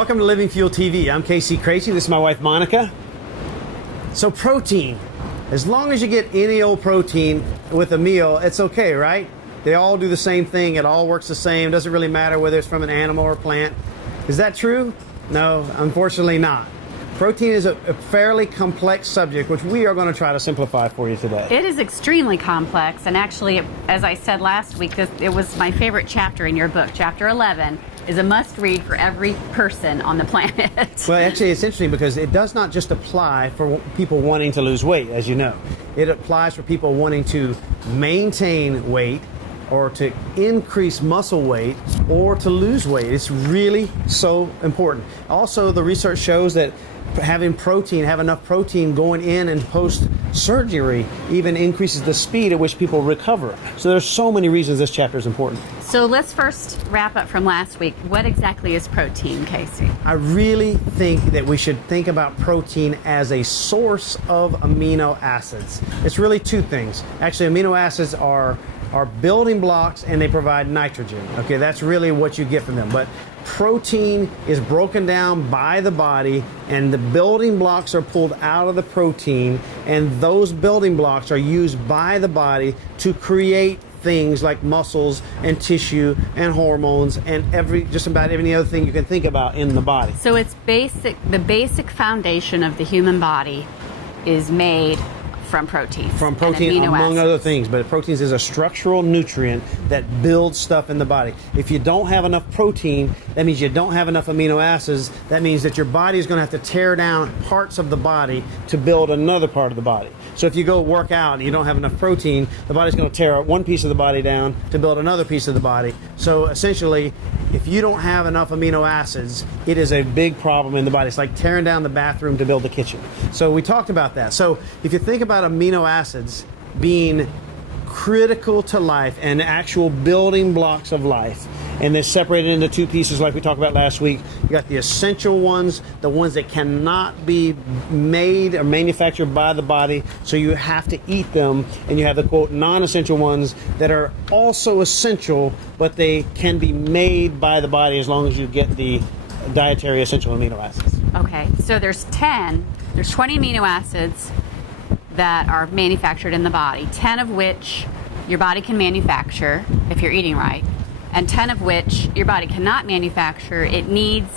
Welcome to Living Fuel TV. I'm Monica Craichy. This is my wife, Monica. So protein, as long as you get any old protein with a meal, it's okay, right? They all do the same thing. It all works the same. It doesn't really matter whether it's from an animal or plant. Is that true? No, unfortunately not. Protein is a fairly complex subject, which we are going to try to simplify for you today. It is extremely complex, and actually, as I said last week, it was my favorite chapter in your book. Chapter 11 is a must-read for every person on the planet. Well, actually, it's interesting because it does not just apply for people wanting to lose weight, as you know. It applies for people wanting to maintain weight, or to increase muscle weight, or to lose weight. It's really so important. Also, the research shows that have enough protein going in and post-surgery even increases the speed at which people recover. So there's so many reasons this chapter is important. So let's first wrap up from last week. What exactly is protein, Casey? I really think that we should think about protein as a source of amino acids. It's really two things. Actually, amino acids are building blocks, and they provide nitrogen. Okay, that's really what you get from them. But protein is broken down by the body, and the building blocks are pulled out of the protein, and those building blocks are used by the body to create things like muscles and tissue and hormones and just about any other thing you can think about in the body. So it's the basic foundation of the human body is made from protein. From protein, among other things. But proteins is a structural nutrient that builds stuff in the body. If you don't have enough protein, that means you don't have enough amino acids. That means that your body is going to have to tear down parts of the body to build another part of the body. So if you go work out and you don't have enough protein, the body's going to tear one piece of the body down to build another piece of the body. So essentially, if you don't have enough amino acids, it is a big problem in the body. It's like tearing down the bathroom to build the kitchen. So we talked about that. So if you think about amino acids being critical to life and actual building blocks of life, and they're separated into two pieces like we talked about last week. You got the essential ones, the ones that cannot be made or manufactured by the body, so you have to eat them, and you have the quote non-essential ones that are also essential, but they can be made by the body as long as you get the dietary essential amino acids. Okay, so there's 20 amino acids that are manufactured in the body, 10 of which your body can manufacture if you're eating right, and 10 of which your body cannot manufacture. It needs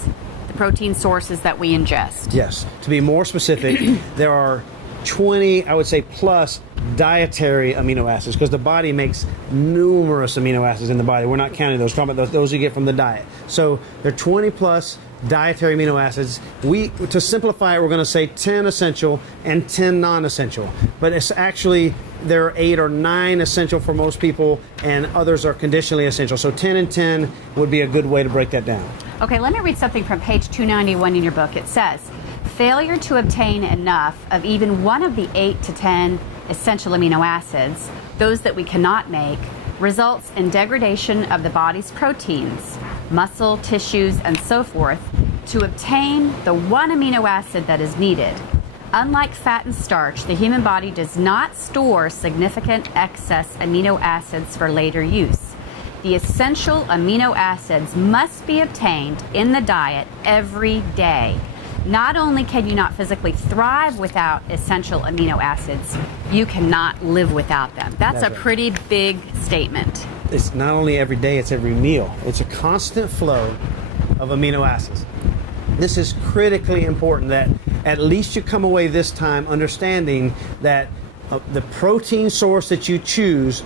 the protein sources that we ingest. Yes. To be more specific, there are 20, I would say, plus dietary amino acids, because the body makes numerous amino acids in the body. We're not counting those. We're talking about those you get from the diet. So there are 20 plus dietary amino acids. To simplify it, we're going to say 10 essential and 10 non-essential. But it's actually, there are 8 or 9 essential for most people, and others are conditionally essential. So 10 and 10 would be a good way to break that down. Okay, let me read something from page 291 in your book. It says, failure to obtain enough of even one of the 8 to 10 essential amino acids, those that we cannot make, results in degradation of the body's proteins, muscle, tissues, and so forth, to obtain the one amino acid that is needed. Unlike fat and starch, the human body does not store significant excess amino acids for later use. The essential amino acids must be obtained in the diet every day. Not only can you not physically thrive without essential amino acids, you cannot live without them. That's a pretty big statement. It's not only every day, it's every meal. It's a constant flow of amino acids. This is critically important that at least you come away this time understanding that the protein source that you choose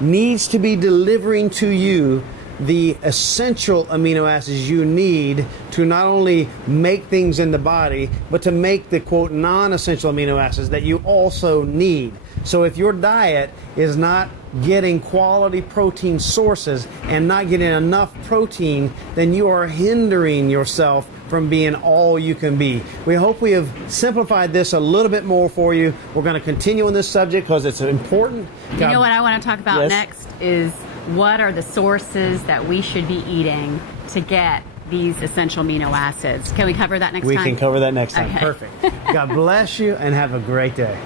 needs to be delivering to you the essential amino acids you need to not only make things in the body, but to make the quote non-essential amino acids that you also need. So if your diet is not getting quality protein sources and not getting enough protein, then you are hindering yourself from being all you can be. We hope we have simplified this a little bit more for you. We're going to continue on this subject because it's important. You know what I want to talk about next is what are the sources that we should be eating to get these essential amino acids. Can we cover that next time? We can cover that next time. Okay. Perfect. God bless you and have a great day.